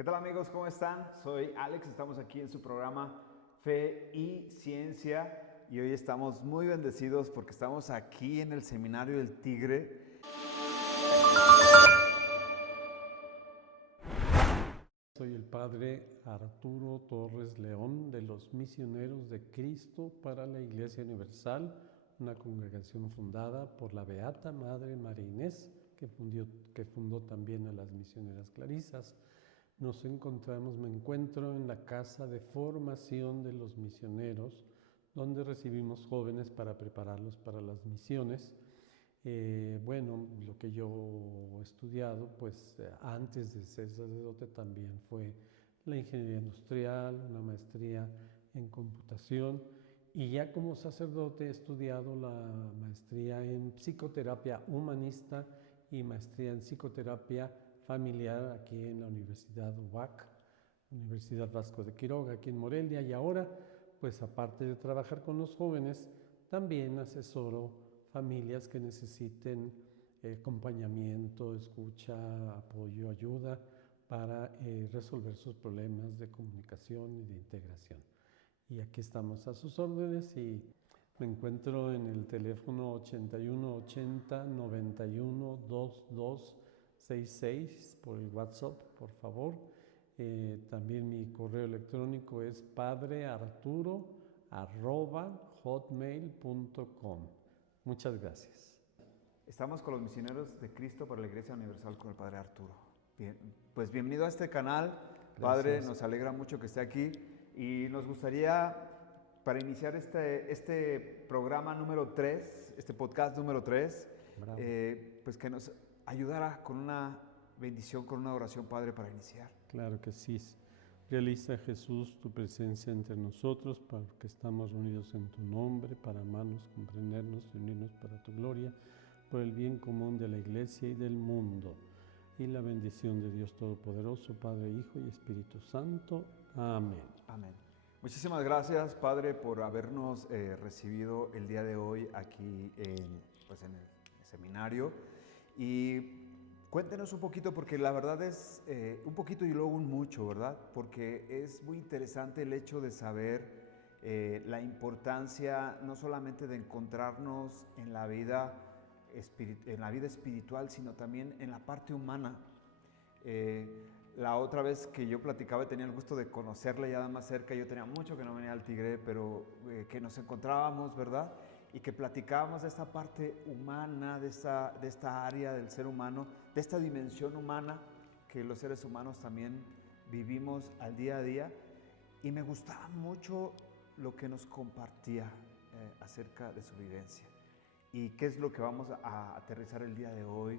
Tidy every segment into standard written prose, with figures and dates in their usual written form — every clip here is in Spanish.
¿Qué tal amigos? ¿Cómo están? Soy Alex, estamos aquí en su programa Fe y Ciencia y hoy estamos muy bendecidos porque estamos aquí en el Seminario del Tigre. Soy el padre Arturo Torres León de los Misioneros de Cristo para la Iglesia Universal, una congregación fundada por la Beata Madre María Inés, que fundó también a las Misioneras Clarisas. Me encuentro en la Casa de Formación de los Misioneros, donde recibimos jóvenes para prepararlos para las misiones. Lo que yo he estudiado, antes de ser sacerdote también fue la ingeniería industrial, una maestría en computación, y ya como sacerdote he estudiado la maestría en psicoterapia humanista y maestría en psicoterapia familiar aquí en la Universidad UBAC, Universidad Vasco de Quiroga, aquí en Morelia, y ahora, pues aparte de trabajar con los jóvenes, también asesoro familias que necesiten acompañamiento, escucha, apoyo, ayuda para resolver sus problemas de comunicación y de integración. Y aquí estamos a sus órdenes y me encuentro en el teléfono 81 80 91 22 66 por el WhatsApp, por favor. También mi correo electrónico es padrearturo@hotmail.com. Muchas gracias. Estamos con los Misioneros de Cristo para la Iglesia Universal con el Padre Arturo. Bien, pues bienvenido a este canal, Padre, Gracias. nos alegra mucho que esté aquí y nos gustaría, para iniciar este programa número 3, este podcast número 3, pues que nos ayudara con una bendición, con una oración, Padre, para iniciar. Claro que sí. Realiza, Jesús, tu presencia entre nosotros, porque estamos reunidos en tu nombre, para amarnos, comprendernos y unirnos para tu gloria, por el bien común de la Iglesia y del mundo. Y la bendición de Dios Todopoderoso, Padre, Hijo y Espíritu Santo. Amén. Amén. Muchísimas gracias, Padre, por habernos recibido el día de hoy aquí en el seminario. Y cuéntenos un poquito, porque la verdad es un poquito y luego un mucho, ¿verdad? Porque es muy interesante el hecho de saber la importancia no solamente de encontrarnos en la vida espiritual, sino también en la parte humana. La otra vez que yo platicaba y tenía el gusto de conocerle ya más cerca, yo tenía mucho que no venía al Tigre, pero que nos encontrábamos, ¿verdad? Y que platicábamos de esta parte humana, de esta área del ser humano, de esta dimensión humana que los seres humanos también vivimos al día a día. Y me gustaba mucho lo que nos compartía acerca de su vivencia. ¿Y qué es lo que vamos a aterrizar el día de hoy?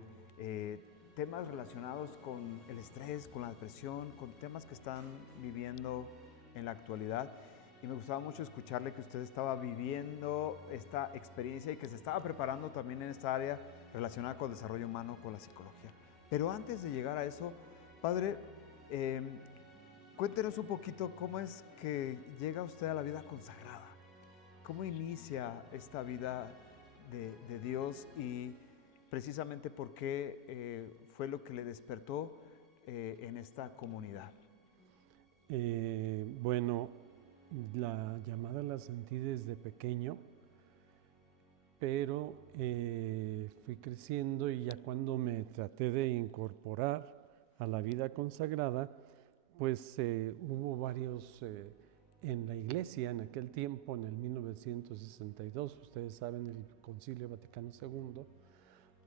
Temas relacionados con el estrés, con la depresión, con temas que están viviendo en la actualidad. Y me gustaba mucho escucharle que usted estaba viviendo esta experiencia y que se estaba preparando también en esta área relacionada con el desarrollo humano, con la psicología. Pero antes de llegar a eso, Padre, cuéntenos un poquito cómo es que llega usted a la vida consagrada. ¿Cómo inicia esta vida de Dios y precisamente por qué fue lo que le despertó en esta comunidad? La llamada la sentí desde pequeño, pero fui creciendo y ya cuando me traté de incorporar a la vida consagrada, hubo varios en la iglesia en aquel tiempo, en el 1962, ustedes saben, el Concilio Vaticano II,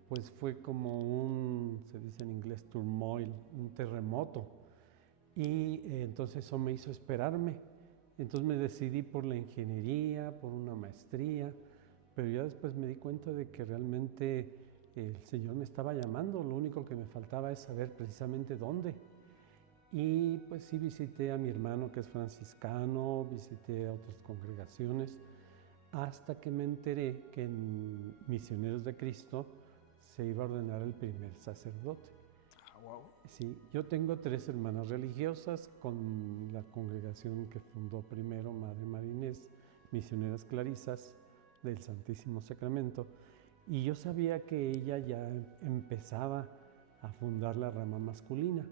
pues fue como se dice en inglés, turmoil, un terremoto. Y entonces eso me hizo esperarme. Entonces me decidí por la ingeniería, por una maestría, pero ya después me di cuenta de que realmente el Señor me estaba llamando, lo único que me faltaba es saber precisamente dónde. Y pues sí visité a mi hermano que es franciscano, visité a otras congregaciones, hasta que me enteré que en Misioneros de Cristo se iba a ordenar el primer sacerdote. Wow. Sí, yo tengo 3 hermanas religiosas con la congregación que fundó primero Madre María Inés, Misioneras Clarisas del Santísimo Sacramento, y yo sabía que ella ya empezaba a fundar la rama masculina,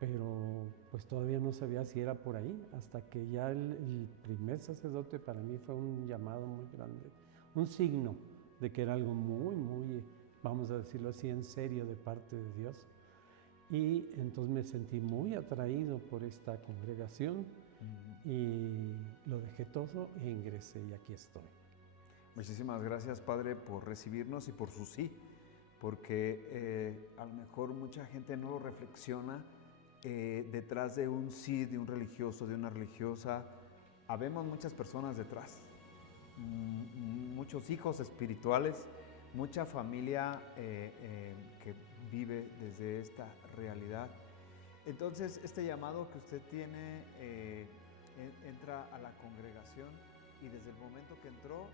pero pues todavía no sabía si era por ahí, hasta que ya el primer sacerdote para mí fue un llamado muy grande, un signo de que era algo muy, muy, vamos a decirlo así, en serio de parte de Dios. Y entonces me sentí muy atraído por esta congregación y lo dejé todo e ingresé y aquí estoy. Muchísimas gracias, Padre, por recibirnos y por su sí, porque a lo mejor mucha gente no lo reflexiona. Detrás de un sí, de un religioso, de una religiosa, habemos muchas personas detrás, muchos hijos espirituales, mucha familia que vive desde esta realidad. Entonces, este llamado que usted tiene, entra a la congregación y desde el momento que entró...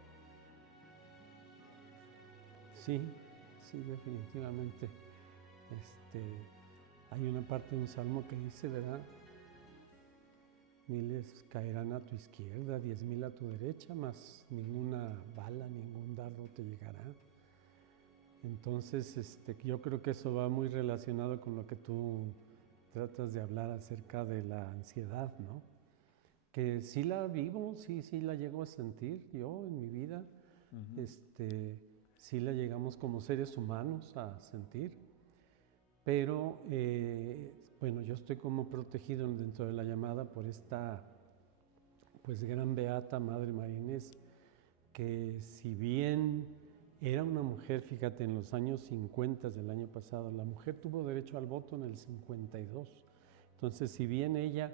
Sí, sí, definitivamente. Hay una parte de un salmo que dice, ¿verdad? 1000 caerán a tu izquierda, 10,000 a tu derecha, mas ninguna bala, ningún dardo te llegará. Entonces, yo creo que eso va muy relacionado con lo que tú tratas de hablar acerca de la ansiedad, ¿no? Que sí la vivo, sí la llego a sentir yo en mi vida. Sí la llegamos como seres humanos a sentir, pero bueno, yo estoy como protegido dentro de la llamada por esta pues gran beata Madre María Inés, que si bien era una mujer, fíjate, en los años 50 del año pasado, la mujer tuvo derecho al voto en el 52, entonces si bien ella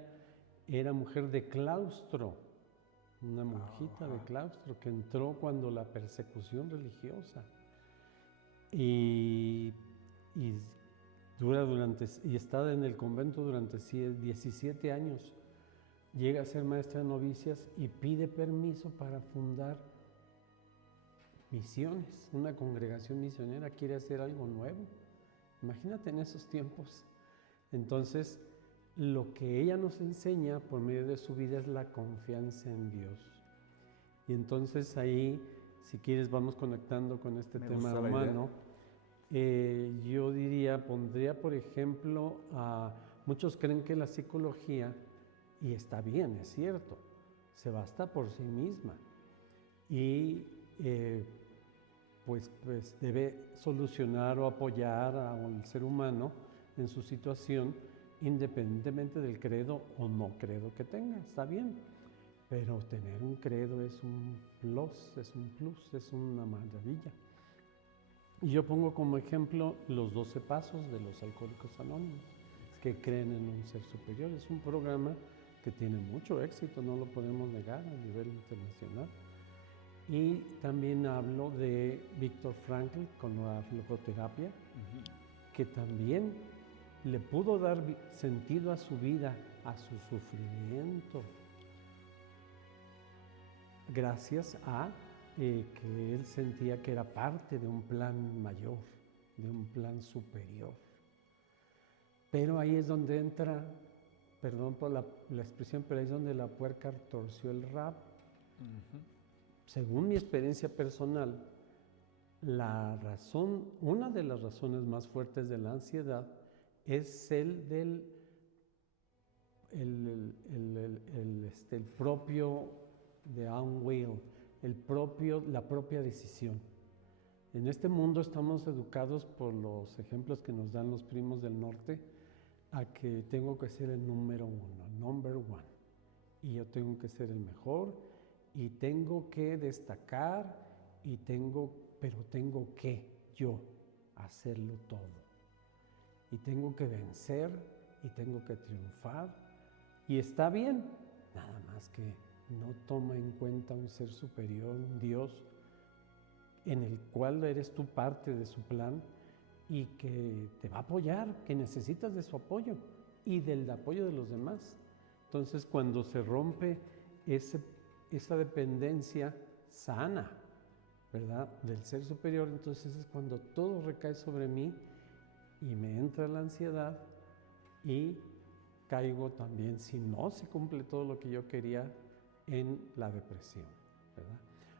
era mujer de claustro, una monjita de claustro que entró cuando la persecución religiosa y está en el convento durante 17 años, llega a ser maestra de novicias y pide permiso para fundar misiones, una congregación misionera, quiere hacer algo nuevo. Imagínate en esos tiempos. Entonces, lo que ella nos enseña por medio de su vida es la confianza en Dios. Y entonces ahí, si quieres, vamos conectando con este tema humano. Yo pondría por ejemplo, muchos creen que la psicología, y está bien, es cierto, se basta por sí misma y pues debe solucionar o apoyar al ser humano en su situación, independientemente del credo o no credo que tenga, está bien. Pero tener un credo es un plus, es una maravilla. Y yo pongo como ejemplo los 12 pasos de los Alcohólicos Anónimos, que creen en un ser superior. Es un programa que tiene mucho éxito, no lo podemos negar a nivel internacional. Y también hablo de Viktor Frankl con la logoterapia, que también le pudo dar sentido a su vida, a su sufrimiento, gracias a que él sentía que era parte de un plan mayor, de un plan superior. Pero ahí es donde entra, perdón por la expresión, pero ahí es donde la puerca torció el rabo. Según mi experiencia personal, una de las razones más fuertes de la ansiedad es el propio de unwill, la propia decisión. En este mundo estamos educados por los ejemplos que nos dan los primos del norte a que tengo que ser el número uno, number one, y yo tengo que ser el mejor y tengo que destacar pero tengo que yo hacerlo todo y tengo que vencer y tengo que triunfar y está bien, nada más que no toma en cuenta un ser superior, un Dios, en el cual eres tú parte de su plan y que te va a apoyar, que necesitas de su apoyo y del apoyo de los demás. Entonces, cuando se rompe esa dependencia sana, ¿verdad?, del ser superior, entonces es cuando todo recae sobre mí y me entra la ansiedad y caigo también, si no se cumple todo lo que yo quería, en la depresión, ¿verdad?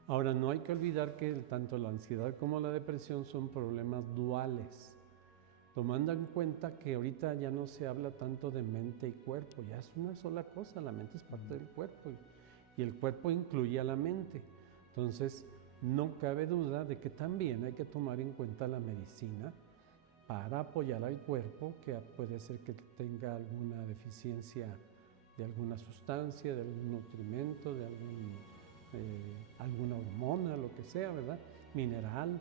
Ahora, no hay que olvidar que tanto la ansiedad como la depresión son problemas duales. tomando en cuenta que ahorita ya no se habla tanto de mente y cuerpo, ya es una sola cosa, la mente es parte del cuerpo y el cuerpo incluye a la mente. Entonces, no cabe duda de que también hay que tomar en cuenta la medicina para apoyar al cuerpo, que puede ser que tenga alguna deficiencia de alguna sustancia, de algún nutrimento, de alguna hormona, lo que sea, ¿verdad? Mineral.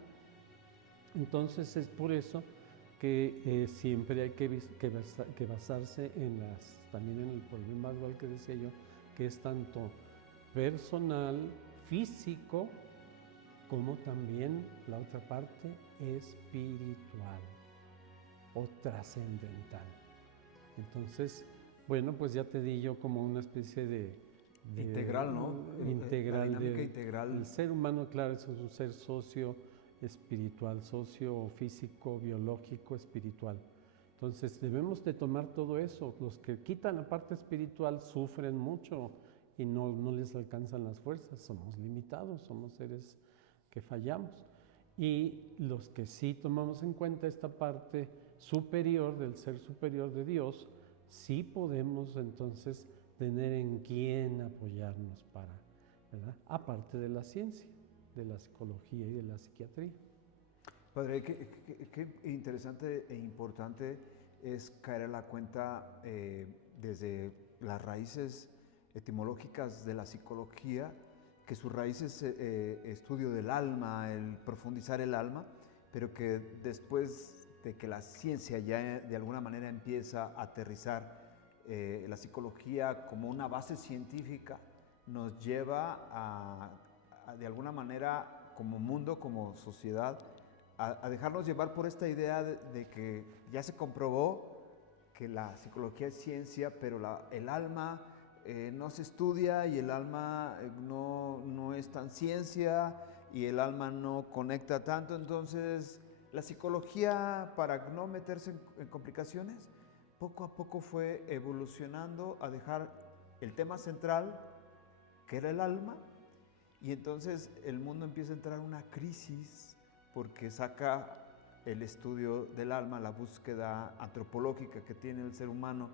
Entonces es por eso que siempre hay que basarse también en el problema dual que decía yo, que es tanto personal, físico, como también la otra parte espiritual o trascendental. Entonces, bueno, pues ya te di yo como una especie de integral, ¿no? Integral. La dinámica integral. El ser humano, claro, es un ser socio-espiritual, socio-físico, biológico, espiritual. Entonces, debemos de tomar todo eso. Los que quitan la parte espiritual sufren mucho y no les alcanzan las fuerzas. Somos limitados, somos seres que fallamos. Y los que sí tomamos en cuenta esta parte superior del ser superior de Dios, sí podemos entonces tener en quién apoyarnos para, ¿verdad? Aparte de la ciencia, de la psicología y de la psiquiatría. Padre, qué interesante e importante es caer a la cuenta desde las raíces etimológicas de la psicología, que su raíz es estudio del alma, el profundizar el alma, pero que después de que la ciencia ya de alguna manera empieza a aterrizar la psicología como una base científica, nos lleva de alguna manera como mundo, como sociedad, a dejarnos llevar por esta idea de que ya se comprobó que la psicología es ciencia, pero el alma no se estudia y el alma no es tan ciencia y el alma no conecta tanto. Entonces, la psicología, para no meterse en complicaciones, poco a poco fue evolucionando a dejar el tema central, que era el alma, y entonces el mundo empieza a entrar en una crisis porque saca el estudio del alma, la búsqueda antropológica que tiene el ser humano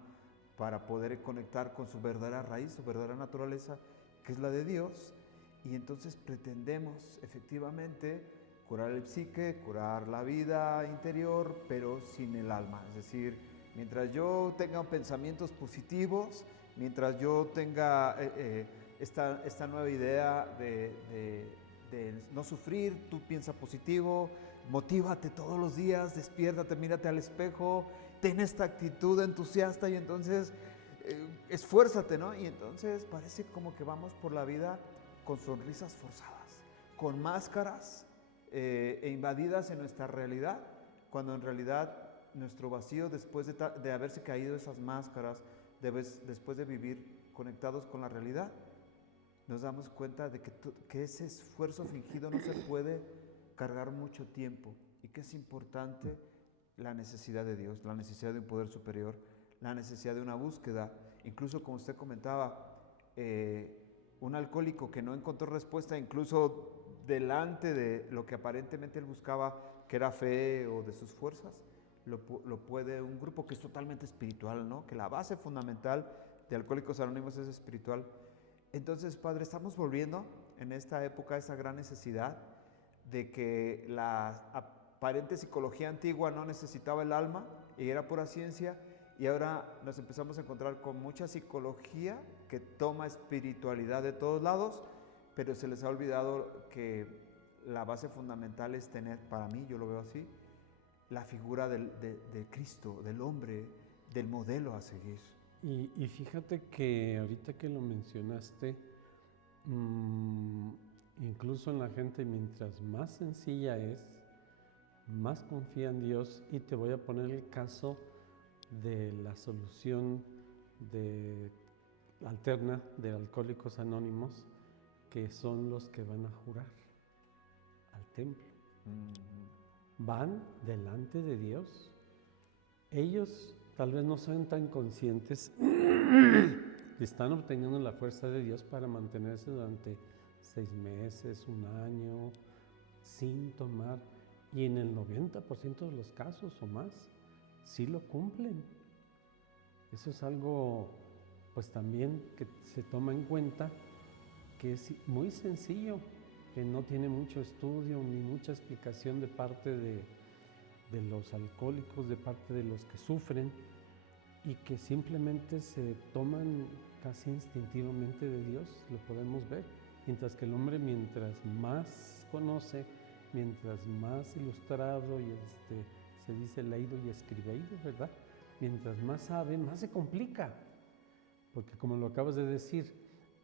para poder conectar con su verdadera raíz, su verdadera naturaleza, que es la de Dios, y entonces pretendemos efectivamente curar el psique, curar la vida interior, pero sin el alma. Es decir, mientras yo tenga pensamientos positivos, mientras yo tenga esta nueva idea de no sufrir, tú piensa positivo, motívate todos los días, despiértate, mírate al espejo, ten esta actitud entusiasta y entonces esfuérzate, ¿no? Y entonces parece como que vamos por la vida con sonrisas forzadas, con máscaras invadidas en nuestra realidad, cuando en realidad nuestro vacío, después de haberse caído esas máscaras, después de vivir conectados con la realidad, nos damos cuenta de que ese esfuerzo fingido no se puede cargar mucho tiempo y que es importante la necesidad de Dios, la necesidad de un poder superior, la necesidad de una búsqueda. Incluso como usted comentaba, un alcohólico que no encontró respuesta incluso delante de lo que aparentemente él buscaba, que era fe o de sus fuerzas, lo puede un grupo que es totalmente espiritual, ¿no? Que la base fundamental de Alcohólicos Anónimos es espiritual. Entonces, Padre, estamos volviendo en esta época a esa gran necesidad de que la aparente psicología antigua no necesitaba el alma y era pura ciencia, y ahora nos empezamos a encontrar con mucha psicología que toma espiritualidad de todos lados, pero se les ha olvidado que la base fundamental es tener, para mí, yo lo veo así, la figura de Cristo, del hombre, del modelo a seguir. Y fíjate que ahorita que lo mencionaste, incluso en la gente, mientras más sencilla es, más confía en Dios. Y te voy a poner el caso de la solución alterna de Alcohólicos Anónimos, que son los que van a jurar al templo. Van delante de Dios. Ellos tal vez no sean tan conscientes, están obteniendo la fuerza de Dios para mantenerse durante 6 meses, 1 año, sin tomar, y en el 90% de los casos o más, sí lo cumplen. Eso es algo, pues también que se toma en cuenta, que es muy sencillo, que no tiene mucho estudio ni mucha explicación de parte de los alcohólicos, de parte de los que sufren, y que simplemente se toman casi instintivamente de Dios, lo podemos ver. Mientras que el hombre, mientras más conoce, mientras más ilustrado y se dice leído y escribido, ¿verdad? Mientras más sabe, más se complica. Porque como lo acabas de decir,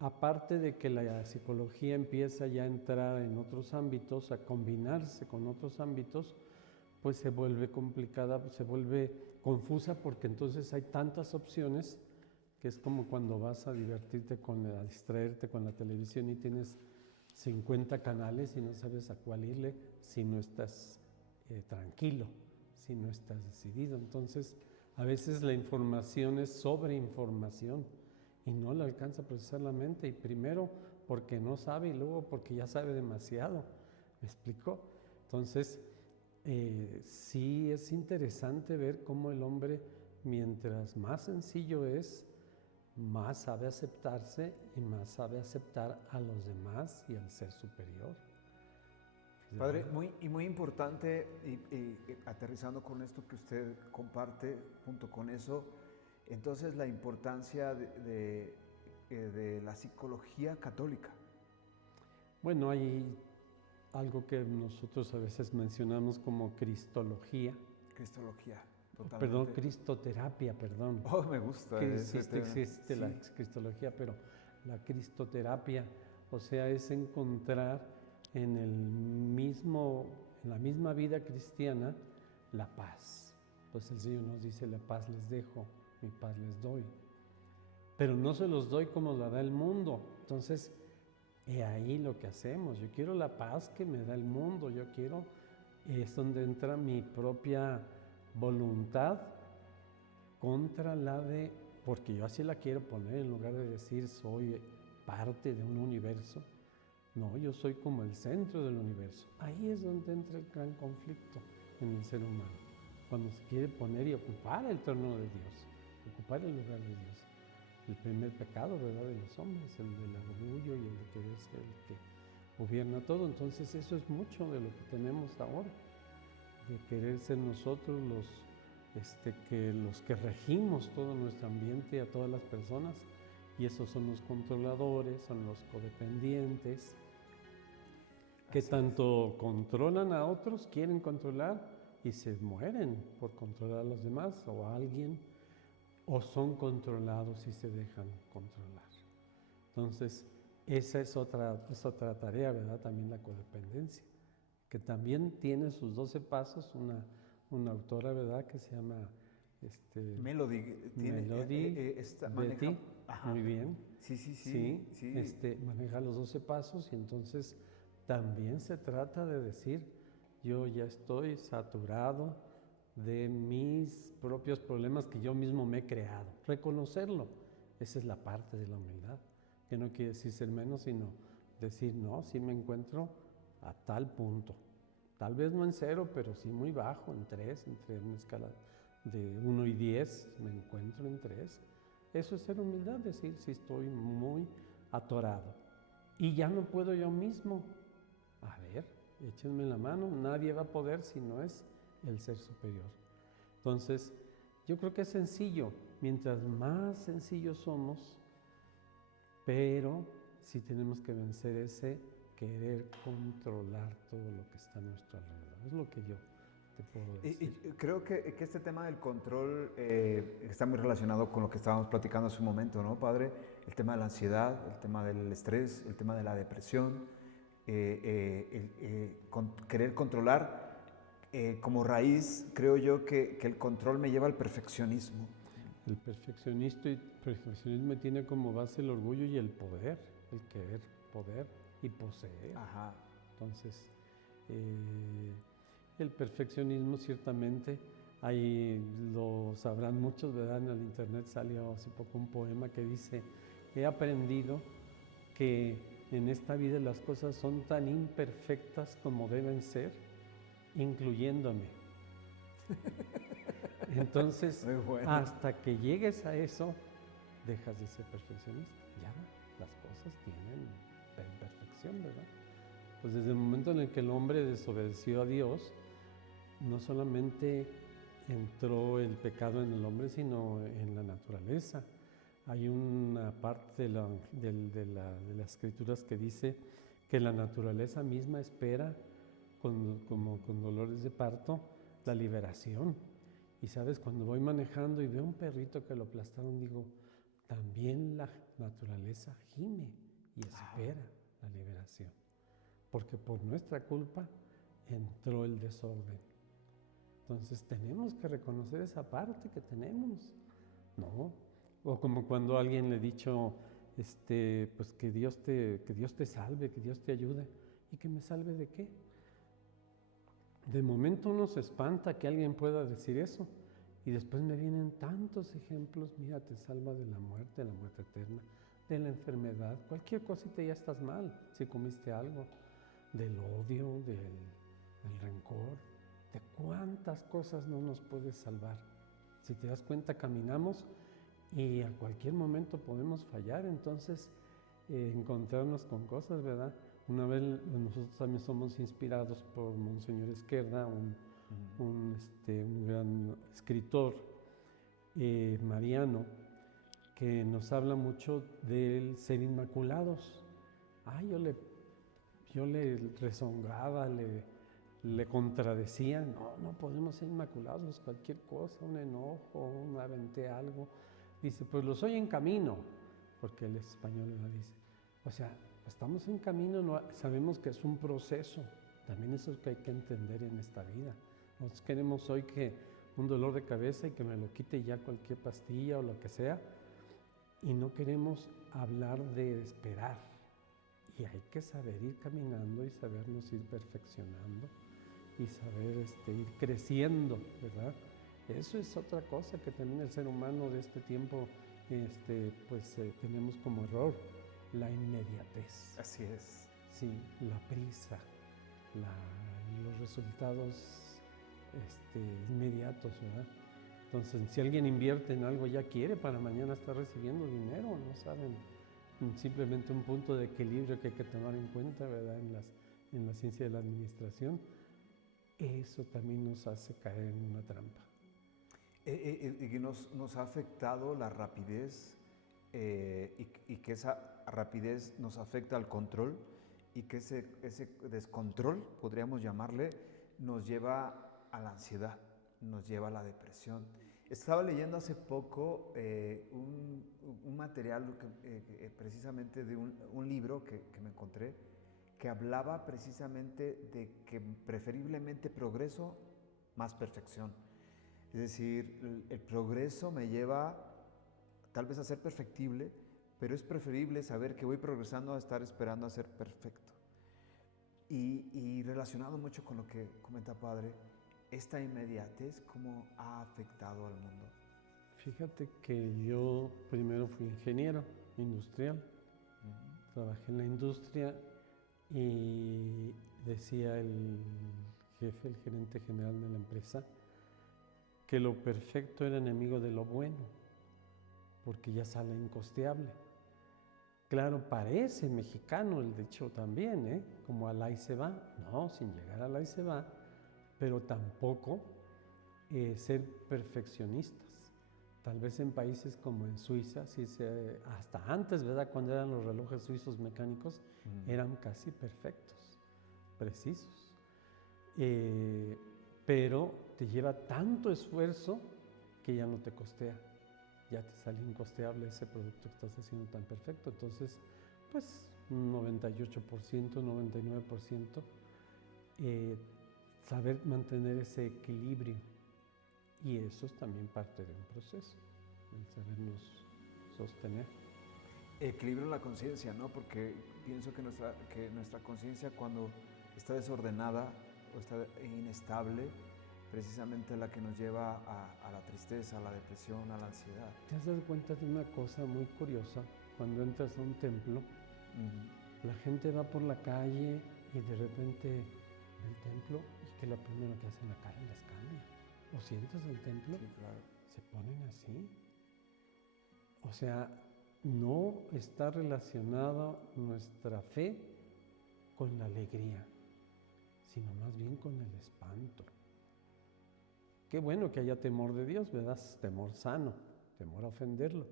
aparte de que la psicología empieza ya a entrar en otros ámbitos, a combinarse con otros ámbitos, pues se vuelve complicada, se vuelve confusa, porque entonces hay tantas opciones que es como cuando vas a divertirte, a distraerte con la televisión y tienes 50 canales y no sabes a cuál irle si no estás tranquilo, si no estás decidido. Entonces, a veces la información es sobreinformación y no la alcanza a procesar la mente, y primero porque no sabe y luego porque ya sabe demasiado. ¿Me explico? Entonces, sí es interesante ver cómo el hombre, mientras más sencillo es, más sabe aceptarse y más sabe aceptar a los demás y al ser superior. Padre, muy importante, y aterrizando con esto que usted comparte, junto con eso, entonces la importancia de la psicología católica. Bueno, hay algo que nosotros a veces mencionamos como cristología. Cristología, totalmente. Perdón, cristoterapia, perdón. Oh, me gusta. Que existe la cristología, pero la cristoterapia, o sea, es encontrar en la misma vida cristiana la paz. Pues el Señor nos dice: la paz les dejo, mi paz les doy. Pero no se los doy como la da el mundo. Entonces, he ahí lo que hacemos. Yo quiero la paz que me da el mundo. Yo quiero, es donde entra mi propia voluntad contra la de, porque yo así la quiero poner, en lugar de decir soy parte de un universo. No, yo soy como el centro del universo. Ahí es donde entra el gran conflicto en el ser humano, cuando se quiere poner y ocupar el trono de Dios, ocupar el lugar de Dios. El primer pecado, ¿verdad?, de los hombres, el del orgullo y el de querer ser el que gobierna todo. Entonces eso es mucho de lo que tenemos ahora, de querer ser nosotros los que regimos todo nuestro ambiente y a todas las personas, y esos son los controladores, son los codependientes, que tanto controlan a otros, quieren controlar y se mueren por controlar a los demás o a alguien, o son controlados y se dejan controlar. Entonces, esa es otra tarea, ¿verdad? También la codependencia, que también tiene sus 12 pasos, una autora, ¿verdad?, que se llama Melody. Betty, muy bien. Sí. Maneja los 12 pasos, y entonces también se trata de decir: yo ya estoy saturado de mis propios problemas que yo mismo me he creado. Reconocerlo, esa es la parte de la humildad, que no quiere decir ser menos, sino decir: no, sí me encuentro a tal punto. Tal vez no en 0, pero sí muy bajo, en 3, entre una escala de 1 y 10, me encuentro en 3. Eso es ser humildad, decir: sí, estoy muy atorado y ya no puedo yo mismo. A ver, échenme la mano, nadie va a poder si no es el ser superior. Entonces, yo creo que es sencillo, mientras más sencillos somos, pero sí tenemos que vencer ese querer controlar todo lo que está a nuestro alrededor. Es lo que yo te puedo decir. Y creo que este tema del control está muy relacionado con lo que estábamos platicando hace un momento, ¿no, padre? El tema de la ansiedad, el tema del estrés, el tema de la depresión, querer controlar. Como raíz, creo yo que el control me lleva al perfeccionismo. El perfeccionismo tiene como base el orgullo y el poder, el querer poder y poseer. Ajá. Entonces, el perfeccionismo ciertamente, ahí lo sabrán muchos, ¿verdad? En el internet salió hace poco un poema que dice: he aprendido que en esta vida las cosas son tan imperfectas como deben ser, incluyéndome. Entonces, Muy bueno. hasta que llegues a eso, dejas de ser perfeccionista. Ya las cosas tienen imperfección, ¿verdad? Pues desde el momento en el que el hombre desobedeció a Dios, no solamente entró el pecado en el hombre, sino en la naturaleza. Hay una parte de las escrituras que dice que la naturaleza misma espera como con dolores de parto la liberación. Y sabes, cuando voy manejando y veo un perrito que lo aplastaron, digo, también la naturaleza gime y espera la liberación. Porque por nuestra culpa entró el desorden. Entonces tenemos que reconocer esa parte que tenemos, ¿no? O como cuando a alguien le he dicho, pues que Dios te salve, que Dios te ayude. ¿Y que me salve de qué? De momento uno se espanta que alguien pueda decir eso. Y después me vienen tantos ejemplos, mira, te salva de la muerte eterna, de la enfermedad, cualquier cosita ya estás mal, si comiste algo, del odio, del rencor, de cuántas cosas no nos puedes salvar. Si te das cuenta, caminamos y a cualquier momento podemos fallar, entonces encontrarnos con cosas, ¿verdad? Una vez nosotros también somos inspirados por Monseñor Esquerda, un gran escritor mariano, que nos habla mucho del ser inmaculados. Yo le rezongaba, le contradecía, no podemos ser inmaculados, cualquier cosa, un enojo, aventé algo. Dice, pues lo soy en camino, porque él es español, ¿verdad? Dice, o sea, estamos en camino, sabemos que es un proceso, también eso es que hay que entender en esta vida. Nosotros queremos hoy que un dolor de cabeza y que me lo quite ya cualquier pastilla o lo que sea, y no queremos hablar de esperar. Y hay que saber ir caminando y sabernos ir perfeccionando y saber ir creciendo, ¿verdad? Eso es otra cosa que también el ser humano de este tiempo tenemos como error, la inmediatez. Así es. Sí, la prisa, los resultados inmediatos, ¿verdad? Entonces, si alguien invierte en algo, ya quiere para mañana estar recibiendo dinero, no saben. Simplemente un punto de equilibrio que hay que tomar en cuenta, ¿verdad? En la ciencia de la administración, eso también nos hace caer en una trampa. Y nos ha afectado la rapidez y que esa rapidez nos afecta al control y que ese descontrol, podríamos llamarle, nos lleva a la ansiedad, nos lleva a la depresión. Estaba leyendo hace poco un material precisamente de un libro que me encontré que hablaba precisamente de que preferiblemente progreso más perfección. Es decir, el progreso me lleva tal vez a ser perfectible, pero es preferible saber que voy progresando a estar esperando a ser perfecto. Y relacionado mucho con lo que comenta Padre, esta inmediatez, ¿cómo ha afectado al mundo? Fíjate que yo primero fui ingeniero industrial, trabajé en la industria y decía el jefe, el gerente general de la empresa, que lo perfecto era enemigo de lo bueno, porque ya sale incosteable. Claro, parece mexicano el dicho también, como al ahí se va. No, sin llegar al ahí se va, pero tampoco ser perfeccionistas. Tal vez en países como en Suiza, hasta antes, ¿verdad? Cuando eran los relojes suizos mecánicos, eran casi perfectos, precisos. Pero te lleva tanto esfuerzo que ya no te costea. Ya te sale incosteable ese producto que estás haciendo tan perfecto. Entonces, pues 98%, 99%, saber mantener ese equilibrio. Y eso es también parte de un proceso, el sabernos sostener. Equilibrio en la conciencia, ¿no? Porque pienso que nuestra conciencia, cuando está desordenada o está inestable, precisamente es la que nos lleva a la tristeza, a la depresión, a la ansiedad. ¿Te has dado cuenta de una cosa muy curiosa? Cuando entras a un templo, la gente va por la calle y de repente ve el templo y que lo primero que hace en la cara les cambia. o si entras al templo, Sí, claro. se ponen así. O sea, no está relacionada nuestra fe con la alegría, sino más bien con el espanto. Qué bueno que haya temor de Dios, ¿verdad? Temor sano, temor a ofenderlo.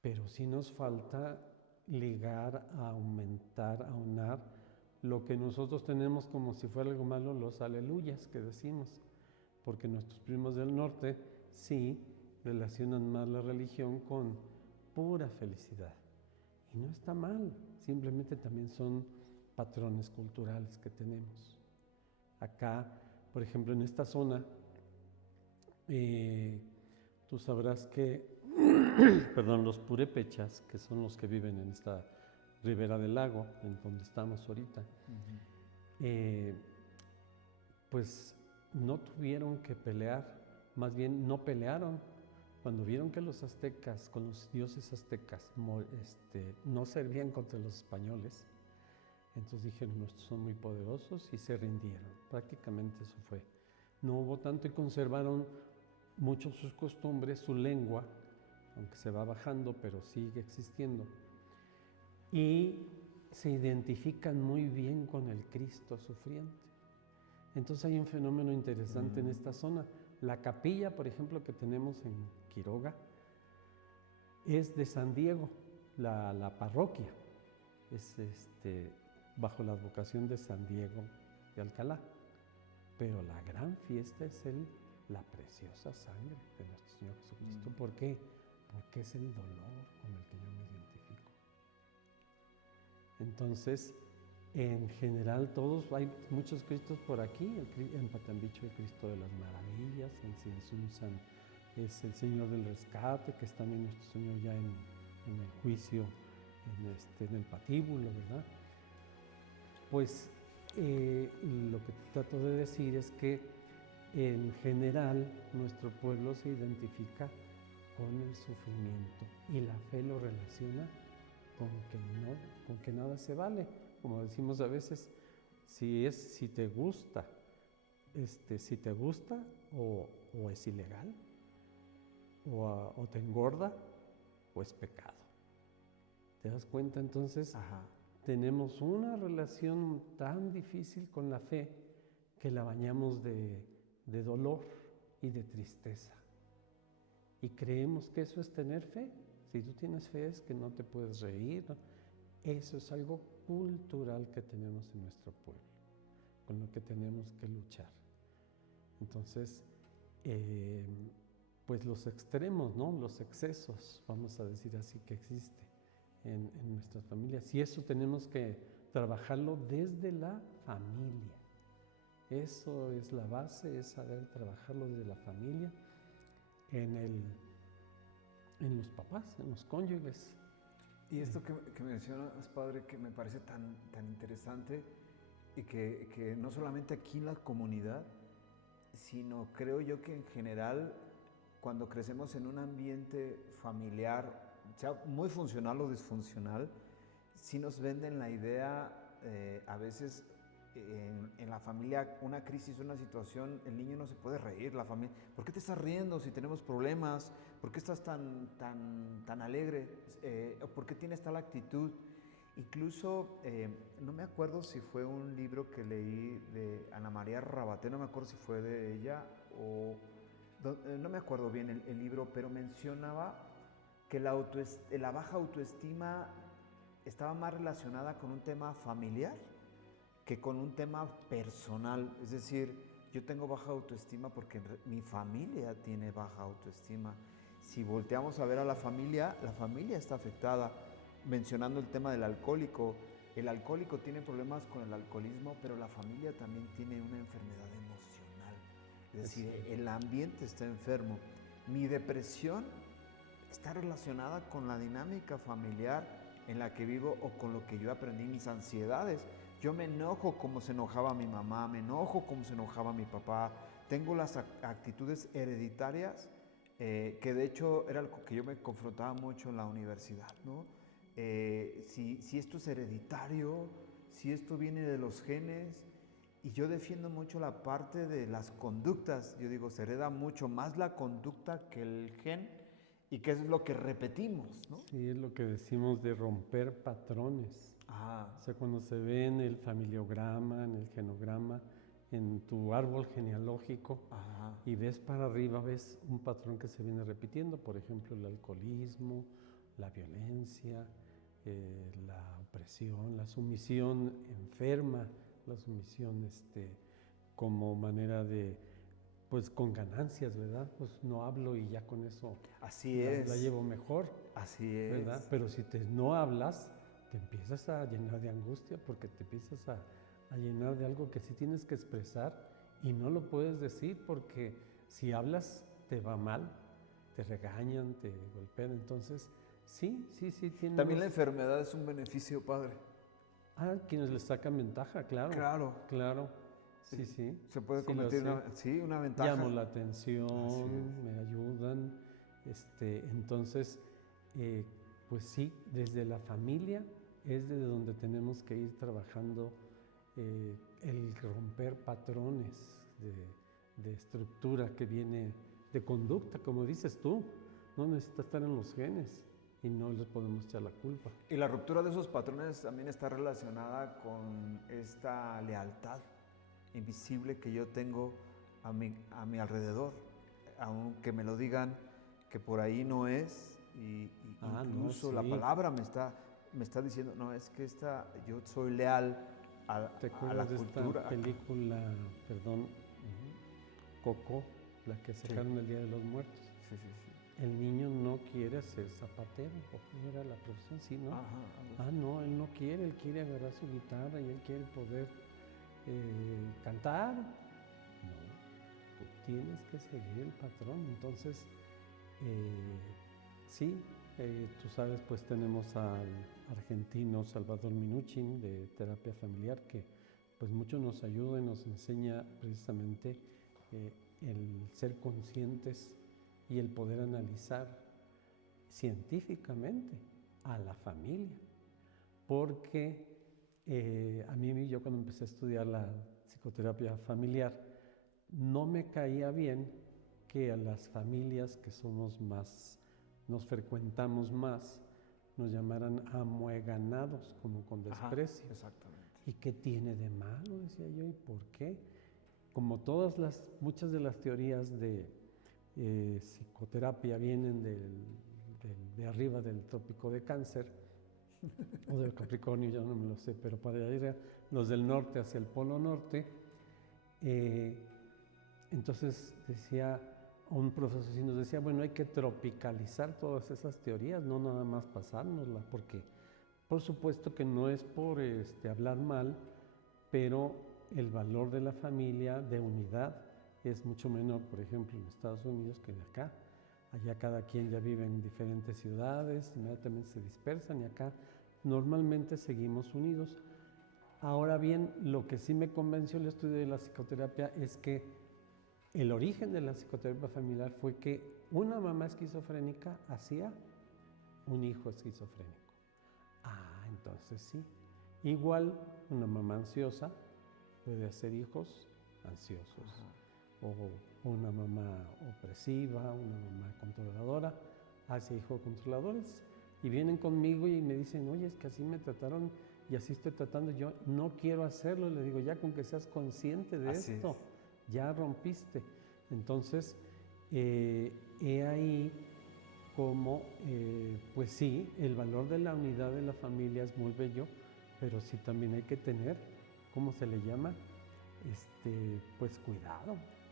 Pero sí nos falta ligar, a aumentar, a aunar lo que nosotros tenemos como si fuera algo malo, los aleluyas que decimos. Porque nuestros primos del norte sí relacionan más la religión con pura felicidad. Y no está mal, simplemente también son patrones culturales que tenemos. Acá, por ejemplo, en esta zona, tú sabrás que, perdón, los purépechas, que son los que viven en esta ribera del lago, en donde estamos ahorita, pues no tuvieron que pelear, más bien no pelearon. Cuando vieron que los aztecas, con los dioses aztecas, no servían contra los españoles, entonces dijeron, estos son muy poderosos, y se rindieron. Prácticamente eso fue. No hubo tanto y conservaron mucho sus costumbres, su lengua, aunque se va bajando, pero sigue existiendo. Y se identifican muy bien con el Cristo sufriente. Entonces hay un fenómeno interesante en esta zona. La capilla, por ejemplo, que tenemos en Quiroga, es de San Diego, la parroquia. Es bajo la advocación de San Diego de Alcalá. Pero la gran fiesta es la preciosa sangre de nuestro Señor Jesucristo. ¿Por qué? Porque es el dolor con el que yo me identifico. Entonces, en general, hay muchos Cristos por aquí. En Patambicho, el Cristo de las Maravillas. En Sinsunzan es el Señor del Rescate, que es también nuestro Señor ya en el juicio, en el patíbulo, ¿verdad? Pues lo que trato de decir es que en general nuestro pueblo se identifica con el sufrimiento y la fe lo relaciona con que nada se vale. Como decimos a veces, si te gusta o es ilegal, o te engorda, o es pecado. ¿Te das cuenta? Entonces, tenemos una relación tan difícil con la fe que la bañamos de dolor y de tristeza. Y creemos que eso es tener fe. Si tú tienes fe es que no te puedes reír, ¿no? Eso es algo cultural que tenemos en nuestro pueblo, con lo que tenemos que luchar. Entonces, pues los extremos, ¿no? Los excesos, vamos a decir así, que existe en nuestras familias. Y eso tenemos que trabajarlo desde la familia. Eso es la base, es saber trabajarlo desde la familia, en los papás, en los cónyuges. Y esto que mencionas, padre, que me parece tan interesante, y que no solamente aquí en la comunidad, sino creo yo que en general, cuando crecemos en un ambiente familiar, sea muy funcional o disfuncional, sí nos venden la idea, a veces en la familia, una crisis, una situación, el niño no se puede reír, la familia, ¿por qué te estás riendo si tenemos problemas? ¿Por qué estás tan alegre? ¿Por qué tienes tal actitud? Incluso, no me acuerdo si fue un libro que leí de Ana María Rabaté, no me acuerdo si fue de ella o... no me acuerdo bien el libro, pero mencionaba que la baja autoestima estaba más relacionada con un tema familiar que con un tema personal. Es decir, yo tengo baja autoestima porque mi familia tiene baja autoestima. Si volteamos a ver a la familia está afectada. Mencionando el tema del alcohólico, el alcohólico tiene problemas con el alcoholismo, pero la familia también tiene una enfermedad emocional. Es decir, el ambiente está enfermo. Mi depresión está relacionada con la dinámica familiar en la que vivo o con lo que yo aprendí, mis ansiedades. Yo me enojo como se enojaba mi mamá, me enojo como se enojaba mi papá. Tengo las actitudes hereditarias, que de hecho era algo que yo me confrontaba mucho en la universidad, ¿no? Si esto es hereditario, si esto viene de los genes, Y yo defiendo mucho la parte de las conductas. Yo digo, se hereda mucho más la conducta que el gen y que eso es lo que repetimos, ¿no? Sí, es lo que decimos de romper patrones. Ah, O sea, cuando se ve en el familiograma, en el genograma, en tu árbol genealógico, ajá. y ves para arriba, ves un patrón que se viene repitiendo, por ejemplo, el alcoholismo, la violencia, la opresión, la sumisión enferma, la sumisión como manera de, pues con ganancias, ¿verdad? Pues no hablo y ya con eso Así la es. llevo mejor, Así es. ¿verdad? Pero si no hablas, te empiezas a llenar de angustia porque te empiezas a llenar de algo que sí tienes que expresar y no lo puedes decir porque si hablas te va mal, te regañan, te golpean. Entonces, sí, También tenemos... la enfermedad es un beneficio, padre. Ah, quienes les sacan ventaja, claro. Claro. Claro. Sí. Se puede Sí lo convertir en sé. una ventaja. Llamo la Así atención, es. me ayudan. Entonces, pues sí, desde la familia es desde donde tenemos que ir trabajando el romper patrones de estructura que viene de conducta, como dices tú. No necesita estar en los genes y no les podemos echar la culpa. Y la ruptura de esos patrones también está relacionada con esta lealtad invisible que yo tengo a mi alrededor, aunque me lo digan que por ahí no es, y incluso no, la sí. palabra me está diciendo, no, es que yo soy leal ¿Te a la acuerdas de cultura. esta película, perdón, Coco, la que sacaron el Día de los Muertos? Sí. El niño no quiere ser zapatero, ¿o era la profesión? Sí, ¿no? Ajá. No, él no quiere, él quiere agarrar su guitarra y él quiere poder cantar. No, tú tienes que seguir el patrón. Entonces, sí, tú sabes, pues tenemos al argentino Salvador Minuchin de terapia familiar que pues mucho nos ayuda y nos enseña precisamente el ser conscientes y el poder analizar científicamente a la familia. Porque yo cuando empecé a estudiar la psicoterapia familiar, no me caía bien que a las familias que nos frecuentamos más, nos llamaran amueganados, como con desprecio. Ajá, exactamente. ¿Y qué tiene de malo? Decía yo, ¿y por qué? Como muchas de las teorías de psicoterapia vienen de arriba del trópico de Cáncer, o del Capricornio, ya no me lo sé, pero para ir los del norte hacia el polo norte, entonces decía, un profesor sí nos decía, bueno, hay que tropicalizar todas esas teorías, no nada más pasárnosla, porque por supuesto que no es por hablar mal, pero el valor de la familia, de unidad, es mucho menor, por ejemplo, en Estados Unidos que de acá. Allá cada quien ya vive en diferentes ciudades, inmediatamente se dispersan y acá normalmente seguimos unidos. Ahora bien, lo que sí me convenció el estudio de la psicoterapia es que el origen de la psicoterapia familiar fue que una mamá esquizofrénica hacía un hijo esquizofrénico. Entonces sí. Igual una mamá ansiosa puede hacer hijos ansiosos. Ajá. O una mamá opresiva, una mamá controladora, hace hijos controladores. Y vienen conmigo y me dicen, oye, es que así me trataron y así estoy tratando. Yo no quiero hacerlo. Le digo, ya con que seas consciente de esto, ya rompiste. Entonces, he ahí como, pues sí, el valor de la unidad de la familia es muy bello, pero sí también hay que tener, ¿cómo se le llama? Pues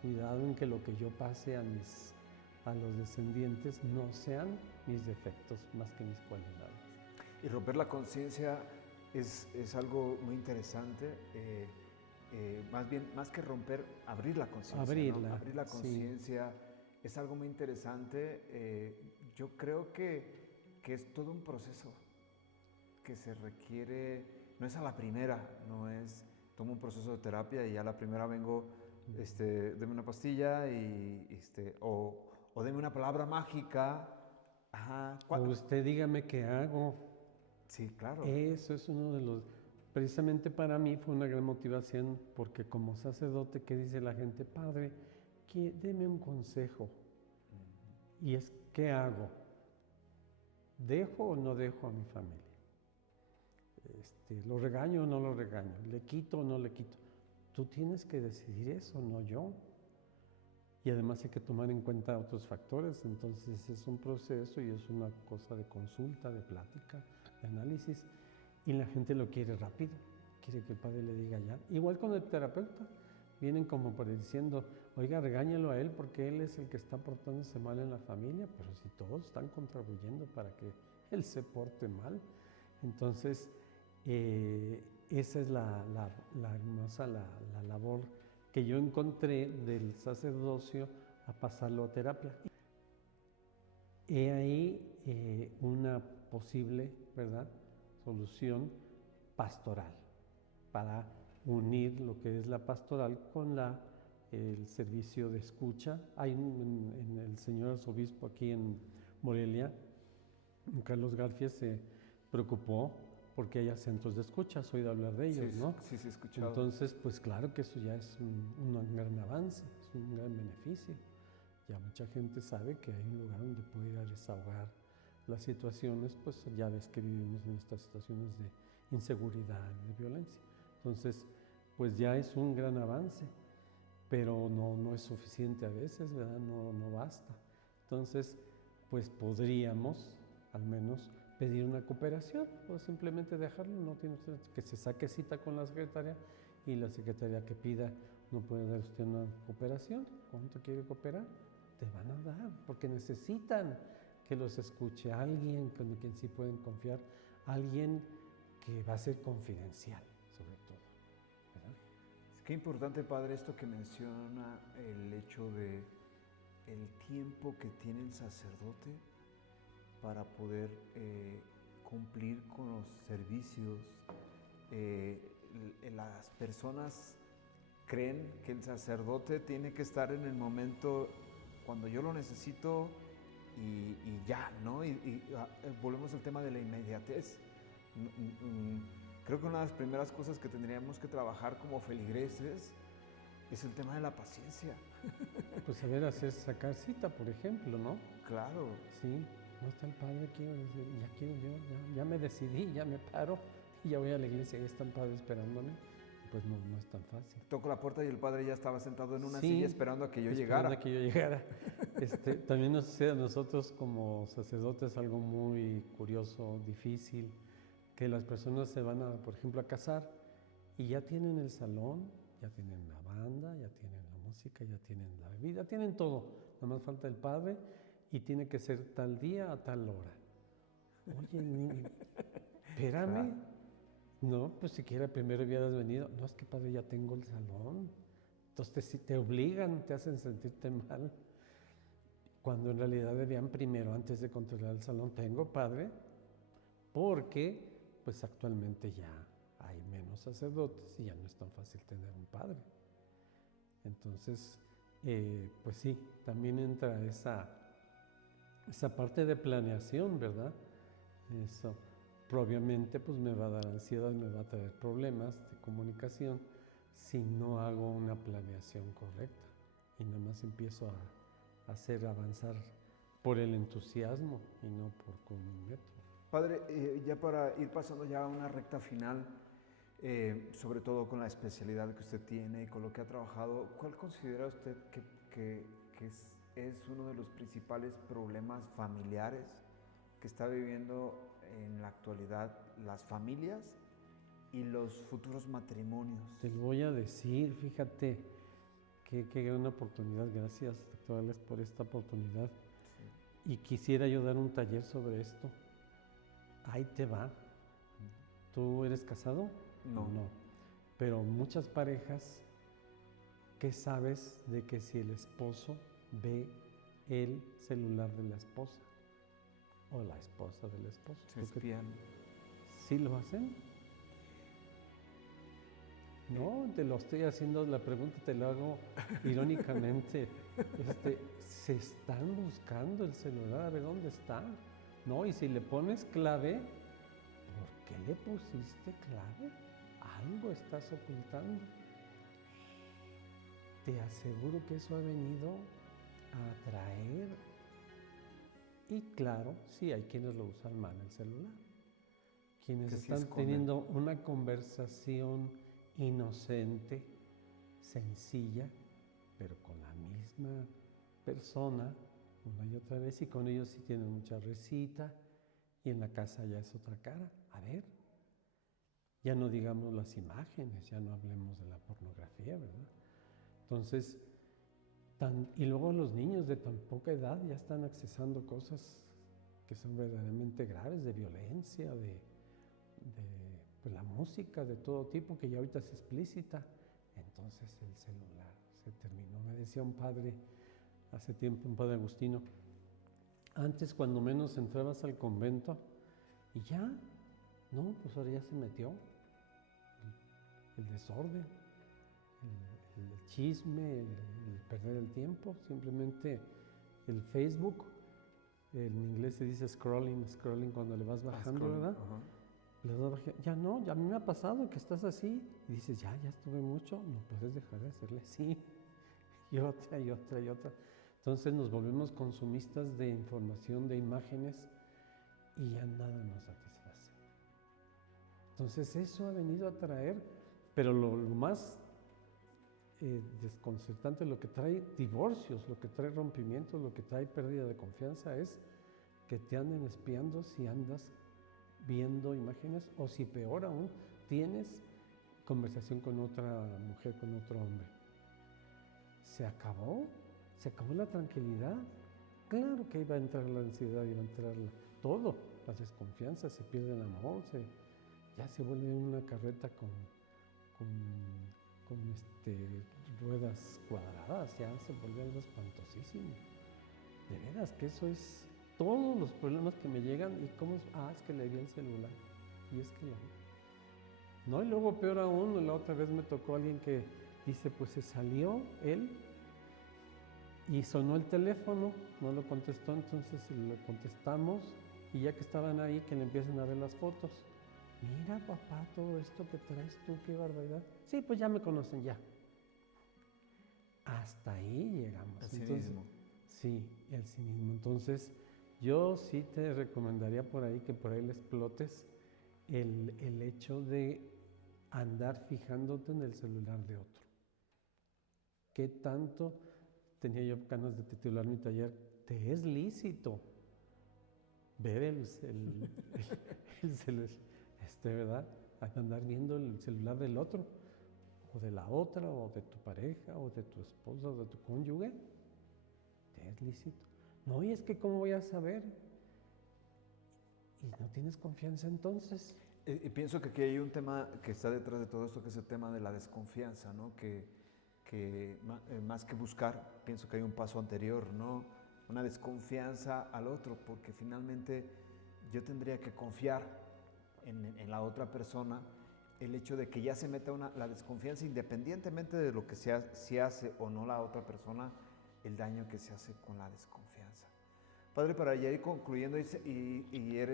cuidado en que lo que yo pase a los descendientes no sean mis defectos más que mis cualidades. Y romper la conciencia es algo muy interesante. Más que romper, abrir la conciencia. Abrir la conciencia es algo muy interesante. Yo creo que es todo un proceso que se requiere, no es a la primera, no es, tomo un proceso de terapia y a la primera vengo, deme una pastilla o deme una palabra mágica. Ajá. O usted dígame qué hago. Sí, claro. Eso es uno de los... precisamente para mí fue una gran motivación porque como sacerdote, ¿qué dice la gente? Padre, deme un consejo. Y es, ¿qué hago? ¿Dejo o no dejo a mi familia? ¿Lo regaño o no lo regaño? ¿Le quito o no le quito? Tú tienes que decidir eso, no yo. Y además hay que tomar en cuenta otros factores, entonces es un proceso y es una cosa de consulta, de plática, de análisis, y la gente lo quiere rápido, quiere que el padre le diga ya. Igual con el terapeuta, vienen como por diciendo, oiga, regáñalo a él porque él es el que está portándose mal en la familia, pero si todos están contribuyendo para que él se porte mal. Entonces, esa es la hermosa la labor que yo encontré del sacerdocio a pasarlo a terapia. He ahí una posible, ¿verdad?, solución pastoral para unir lo que es la pastoral con el servicio de escucha. Hay en el señor arzobispo aquí en Morelia, Carlos García, se preocupó porque haya centros de escucha, has oído hablar de ellos, sí, ¿no? Sí, he escuchado. Entonces, pues claro que eso ya es un gran avance, es un gran beneficio. Ya mucha gente sabe que hay un lugar donde puede ir a desahogar las situaciones, pues ya ves que vivimos en estas situaciones de inseguridad y de violencia. Entonces, pues ya es un gran avance, pero no es suficiente a veces, ¿verdad? No basta. Entonces, pues podríamos al menos pedir una cooperación o simplemente dejarlo, no tiene usted que se saque cita con la secretaria y la secretaria que pida, no puede dar usted una cooperación, ¿cuánto quiere cooperar? Te van a dar, porque necesitan que los escuche alguien con quien sí pueden confiar, alguien que va a ser confidencial, sobre todo, ¿verdad? Qué importante, padre, esto que menciona el hecho de el tiempo que tiene el sacerdote para poder cumplir con los servicios. Las personas creen que el sacerdote tiene que estar en el momento cuando yo lo necesito y ya, ¿no? Volvemos al tema de la inmediatez. Creo que una de las primeras cosas que tendríamos que trabajar como feligreses es el tema de la paciencia. Pues a ver, sacar cita, por ejemplo, ¿no? Claro. Sí, no está el padre, ya quiero yo, ya me decidí, ya me paro y ya voy a la iglesia, ya está el padre esperándome. Pues no es tan fácil. Toco la puerta y el padre ya estaba sentado en una sí, silla esperando a que yo llegara. A que yo llegara. También nos sucede a nosotros como sacerdotes algo muy curioso, difícil, que las personas se van por ejemplo, a casar y ya tienen el salón, ya tienen la banda, ya tienen la música, ya tienen la bebida, tienen todo. Nada más falta el padre y tiene que ser tal día a tal hora. Oye, niño, espérame. Claro. No, pues siquiera primero hubieras venido. No, es que padre, ya tengo el salón. Entonces si te obligan, te hacen sentirte mal. Cuando en realidad debían primero, antes de controlar el salón, tengo padre, porque pues actualmente ya hay menos sacerdotes y ya no es tan fácil tener un padre. Entonces, pues sí, también entra esa parte de planeación, ¿verdad? Eso obviamente pues me va a dar ansiedad, me va a traer problemas de comunicación si no hago una planeación correcta y nada más empiezo a hacer avanzar por el entusiasmo y no con un método. Padre, ya para ir pasando ya a una recta final, sobre todo con la especialidad que usted tiene y con lo que ha trabajado, ¿cuál considera usted que es uno de los principales problemas familiares que está viviendo en la actualidad las familias y los futuros matrimonios? Te lo voy a decir, fíjate, qué gran oportunidad, gracias doctor por esta oportunidad. Sí. Y quisiera yo dar un taller sobre esto. Ahí te va. ¿Tú eres casado? No. Pero muchas parejas, ¿qué sabes de que si el esposo ve el celular de la esposa o la esposa del esposo? Se espían. ¿Sí lo hacen? No, te lo estoy haciendo, la pregunta te la hago irónicamente. Se están buscando el celular, a ver dónde está. No, y si le pones clave, ¿por qué le pusiste clave? algo estás ocultando. Te aseguro que eso ha venido a atraer. Y claro, sí, hay quienes lo usan mal el celular. Quienes Que sí están esconden. teniendo una conversación inocente, sencilla, pero con la misma persona una y otra vez, y con ellos sí tienen mucha risita, y en la casa ya es otra cara. A ver, ya no digamos las imágenes, ya no hablemos de la pornografía, ¿verdad? Entonces, y luego los niños de tan poca edad ya están accesando cosas que son verdaderamente graves, de violencia, de pues, la música de todo tipo, que ya ahorita es explícita. Entonces el celular se terminó. Me decía un padre hace tiempo, un padre agustino, antes cuando menos entrabas al convento y ya, no, pues ahora ya se metió el desorden, el chisme, el perder el tiempo, simplemente el Facebook, en inglés se dice scrolling cuando le vas bajando, ¿verdad? Le vas bajando, ya no, ya a mí me ha pasado que estás así y dices, ya estuve mucho, no puedes dejar de hacerle así, y otra, y otra, y otra. Entonces nos volvemos consumistas de información, de imágenes, y ya nada nos satisface. Entonces eso ha venido a traer, pero lo más desconcertante, lo que trae divorcios, lo que trae rompimientos, lo que trae pérdida de confianza es que te anden espiando si andas viendo imágenes, o si peor aún, tienes conversación con otra mujer, con otro hombre. Se acabó la tranquilidad. Claro que iba a entrar la ansiedad, iba a entrar todo, las desconfianzas, se pierde el amor, ya se vuelve una carreta con ruedas cuadradas, ya se vuelve algo espantosísimo. De veras que eso es todos los problemas que me llegan. ¿Y cómo es? Es que le vi el celular, y es que no, y luego peor aún, la otra vez me tocó alguien que dice, pues se salió él y sonó el teléfono, no lo contestó, entonces lo contestamos, y ya que estaban ahí, que le empiezan a ver las fotos. Mira, papá, todo esto que traes tú, qué barbaridad. Sí, pues ya me conocen, ya. Hasta ahí llegamos. El cinismo. Sí, el cinismo. Entonces, yo sí te recomendaría por ahí que por ahí le explotes el hecho de andar fijándote en el celular de otro. ¿Qué tanto tenía yo ganas de titular mi taller? Te es lícito ver el celular, ¿verdad? Andar viendo el celular del otro, o de la otra, o de tu pareja, o de tu esposa, o de tu cónyuge. Te es lícito. No, y es que ¿cómo voy a saber? ¿Y no tienes confianza entonces? Y pienso que aquí hay un tema que está detrás de todo esto, que es el tema de la desconfianza, ¿no? Que más que buscar, pienso que hay un paso anterior, ¿no? Una desconfianza al otro, porque finalmente yo tendría que confiar en la otra persona. El hecho de que ya se meta la desconfianza, independientemente de lo que si hace o no la otra persona, el daño que se hace con la desconfianza. Padre, para ya ir concluyendo y ir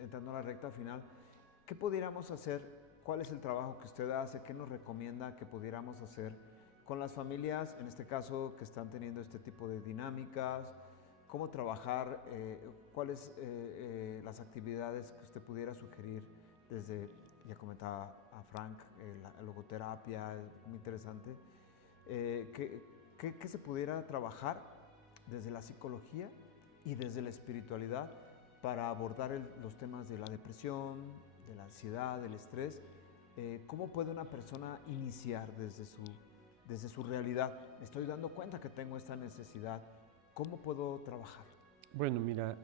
entrando a la recta final, ¿qué pudiéramos hacer? ¿Cuál es el trabajo que usted hace? ¿Qué nos recomienda que pudiéramos hacer con las familias, en este caso, que están teniendo este tipo de dinámicas? ¿Cómo trabajar? ¿Cuáles las actividades que usted pudiera sugerir desde, ya comentaba a Frank, la logoterapia, muy interesante? ¿Qué se pudiera trabajar desde la psicología y desde la espiritualidad para abordar los temas de la depresión, de la ansiedad, del estrés? ¿Cómo puede una persona iniciar desde su realidad? Me estoy dando cuenta que tengo esta necesidad. ¿Cómo puedo trabajar? Bueno, mira,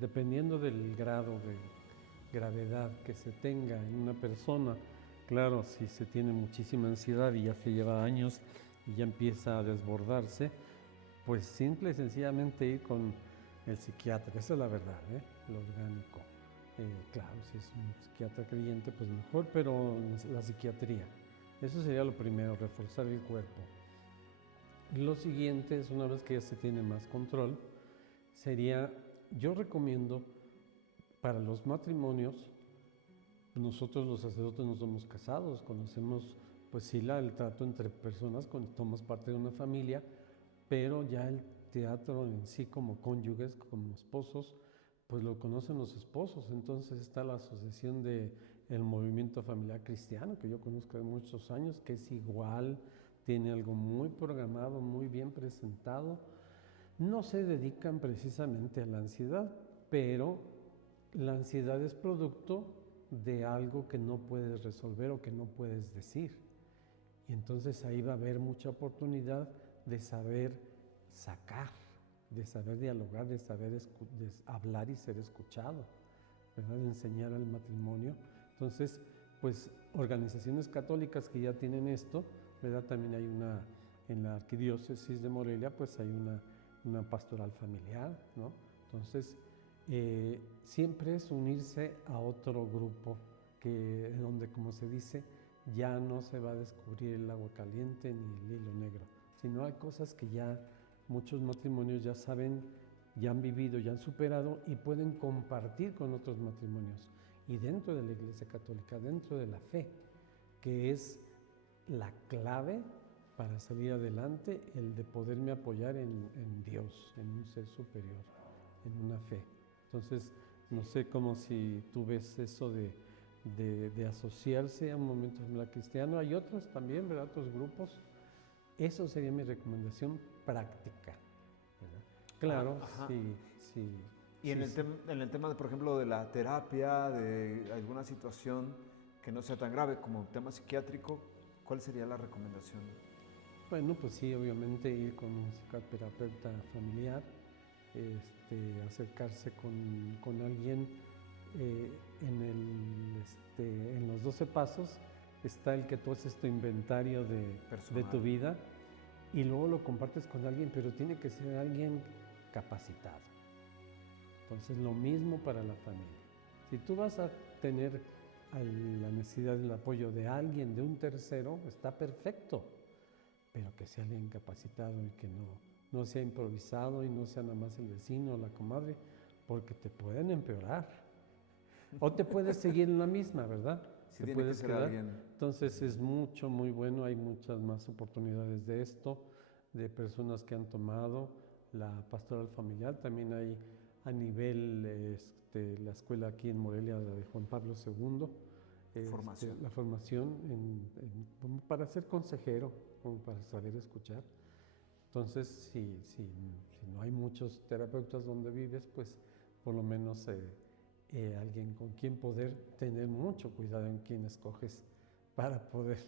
dependiendo del grado de gravedad que se tenga en una persona, claro, si se tiene muchísima ansiedad y ya se lleva años y ya empieza a desbordarse, pues simple y sencillamente ir con el psiquiatra, esa es la verdad, lo orgánico. Claro, si es un psiquiatra creyente, pues mejor, pero la psiquiatría, eso sería lo primero, reforzar el cuerpo. Lo siguiente es, una vez que ya se tiene más control, sería, yo recomiendo para los matrimonios nosotros los sacerdotes no somos casados, conocemos pues sí el trato entre personas cuando somos parte de una familia, pero ya el teatro en sí como cónyuges, como esposos, pues lo conocen los esposos. Entonces está la asociación de el movimiento familiar cristiano, que yo conozco de muchos años, que es igual, tiene algo muy programado, muy bien presentado. No se dedican precisamente a la ansiedad, pero la ansiedad es producto de algo que no puedes resolver o que no puedes decir. Y entonces ahí va a haber mucha oportunidad de saber sacar, de saber dialogar, de saber hablar y ser escuchado, ¿verdad? De enseñar al matrimonio. Entonces, pues organizaciones católicas que ya tienen esto, ¿verdad? También hay una, en la arquidiócesis de Morelia, pues hay una pastoral familiar, ¿no? Entonces, siempre es unirse a otro grupo donde, como se dice, ya no se va a descubrir el agua caliente ni el hilo negro, sino hay cosas que ya muchos matrimonios ya saben, ya han vivido, ya han superado y pueden compartir con otros matrimonios. Y dentro de la Iglesia Católica, dentro de la fe, que es la clave para salir adelante, el de poderme apoyar en Dios, en un ser superior, en una fe. Entonces, no sé cómo si tú ves eso de asociarse a un movimiento familiar cristiano. Hay otros también, ¿verdad? Otros grupos. Eso sería mi recomendación práctica, ¿verdad? Claro, sí. Y en el tema, por ejemplo, de la terapia, de alguna situación que no sea tan grave como un tema psiquiátrico, ¿cuál sería la recomendación? Bueno, pues sí, obviamente ir con un psicoterapeuta familiar, acercarse con alguien. En los 12 pasos está el que tú haces tu inventario de tu vida y luego lo compartes con alguien, pero tiene que ser alguien capacitado. Entonces, lo mismo para la familia. Si tú vas a tener la necesidad del apoyo de alguien, de un tercero, está perfecto, pero que sea alguien capacitado y que no sea improvisado y no sea nada más el vecino o la comadre, porque te pueden empeorar. O te puedes seguir en la misma, ¿verdad? Sí, te puedes quedar. Alguien. Entonces es muy bueno, hay muchas más oportunidades de esto, de personas que han tomado la pastoral familiar. También hay a nivel, la escuela aquí en Morelia de Juan Pablo II, la formación para ser consejero, como para saber escuchar. Entonces, si no hay muchos terapeutas donde vives, pues por lo menos alguien con quien poder tener mucho cuidado en quién escoges para poder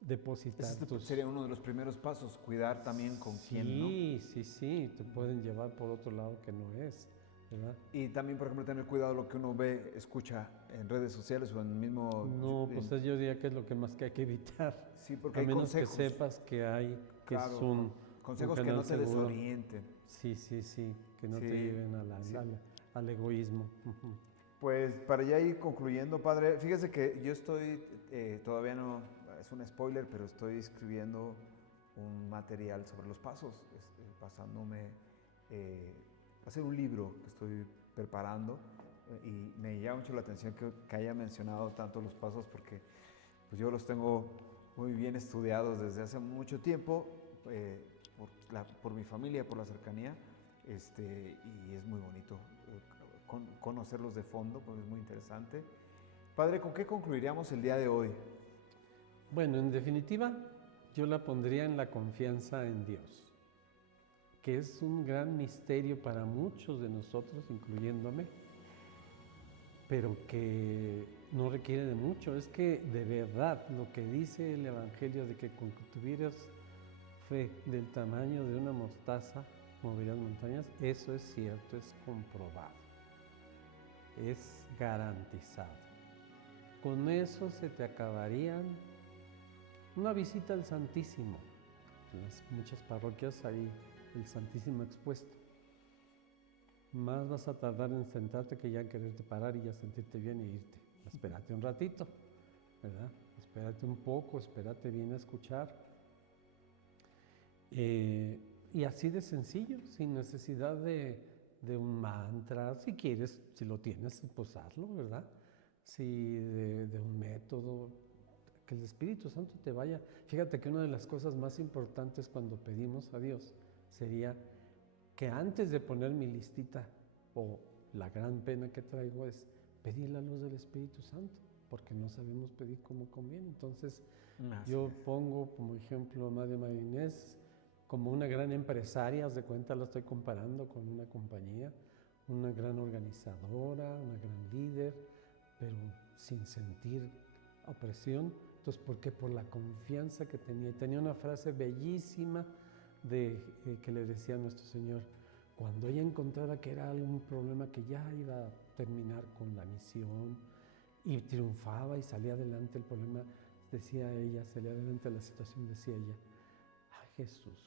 depositar sería uno de los primeros pasos, cuidar también con quién, ¿no? Sí, te pueden llevar por otro lado que no es, ¿verdad? Y también, por ejemplo, tener cuidado lo que uno ve, escucha en redes sociales o en el mismo... No, pues yo diría que es lo que más que hay que evitar. Sí, porque a hay menos consejos. Que sepas que hay, que claro, es un consejos un que no te seguro. Desorienten. Sí, que no te lleven al egoísmo. Pues para ya ir concluyendo, padre, fíjese que yo estoy, todavía no, es un spoiler, pero estoy escribiendo un material sobre los pasos, basándome, va a ser un libro que estoy preparando y me llama mucho la atención que haya mencionado tanto los pasos porque pues yo los tengo muy bien estudiados desde hace mucho tiempo por mi familia, por la cercanía, y es muy bonito conocerlos de fondo, porque es muy interesante. Padre, ¿con qué concluiríamos el día de hoy? Bueno, en definitiva, yo la pondría en la confianza en Dios, que es un gran misterio para muchos de nosotros, incluyéndome, pero que no requiere de mucho. Es que de verdad lo que dice el Evangelio de que con que tuvieras fe del tamaño de una mostaza moverías montañas, eso es cierto, es comprobado. Es garantizado. Con eso se te acabarían una visita al Santísimo. En las muchas parroquias hay el Santísimo expuesto. Más vas a tardar en sentarte que ya en quererte parar y ya sentirte bien e irte. Espérate un ratito, ¿verdad? Espérate un poco, espérate bien a escuchar. Y así de sencillo, sin necesidad de un mantra. Si quieres, si lo tienes, pues hazlo, ¿verdad? sí, de un método, que el Espíritu Santo te vaya. Fíjate que una de las cosas más importantes cuando pedimos a Dios sería que antes de poner mi listita o la gran pena que traigo es pedir la luz del Espíritu Santo, porque no sabemos pedir como conviene. Entonces yo pongo como ejemplo a Madre María Inés como una gran empresaria, haz de cuenta, la estoy comparando con una compañía, una gran organizadora, una gran líder, pero sin sentir opresión. Entonces, ¿por qué? Por la confianza que tenía. Y tenía una frase bellísima que le decía a nuestro Señor, cuando ella encontrara que era algún problema que ya iba a terminar con la misión y triunfaba y salía adelante el problema, decía ella, salía adelante la situación, decía ella, ay Jesús,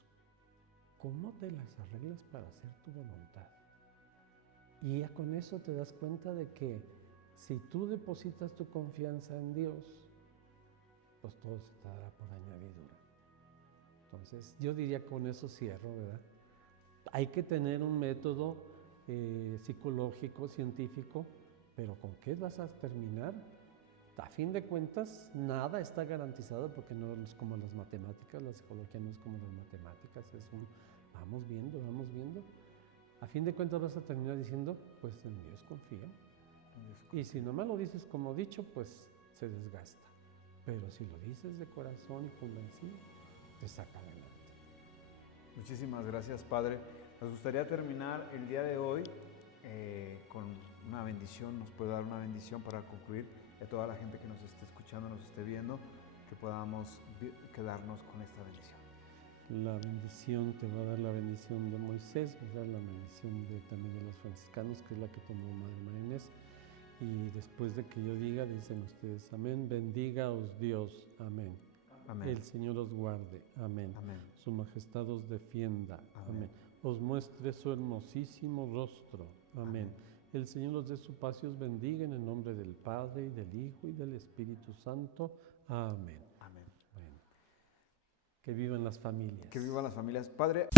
¿cómo te las arreglas para hacer tu voluntad? Y ya con eso te das cuenta de que si tú depositas tu confianza en Dios, pues todo se te dará por añadidura. Entonces, yo diría con eso cierro, ¿verdad? Hay que tener un método psicológico, científico, pero ¿con qué vas a terminar? A fin de cuentas, nada está garantizado porque no es como las matemáticas, la psicología no es como las matemáticas, es un vamos viendo, vamos viendo. A fin de cuentas vas a terminar diciendo, pues en Dios confío. Y si no me lo dices como dicho, pues se desgasta. Pero si lo dices de corazón y convencido, te saca adelante. Muchísimas gracias, Padre. Nos gustaría terminar el día de hoy con una bendición. Nos puede dar una bendición para concluir. A toda la gente que nos esté escuchando, nos esté viendo, que podamos quedarnos con esta bendición. La bendición te va a dar la bendición de Moisés, ¿verdad? La bendición también de los franciscanos, que es la que tomó Madre María Inés. Y después de que yo diga, dicen ustedes, amén, bendígaos Dios, amén. Amén. El Señor os guarde, amén. Amén. Su majestad os defienda, amén. Amén. Os muestre su hermosísimo rostro, amén. El Señor os dé su paz y os bendiga en el nombre del Padre, y del Hijo, y del Espíritu Santo, amén. Amén. Bueno, que vivan las familias. Que vivan las familias. Padre.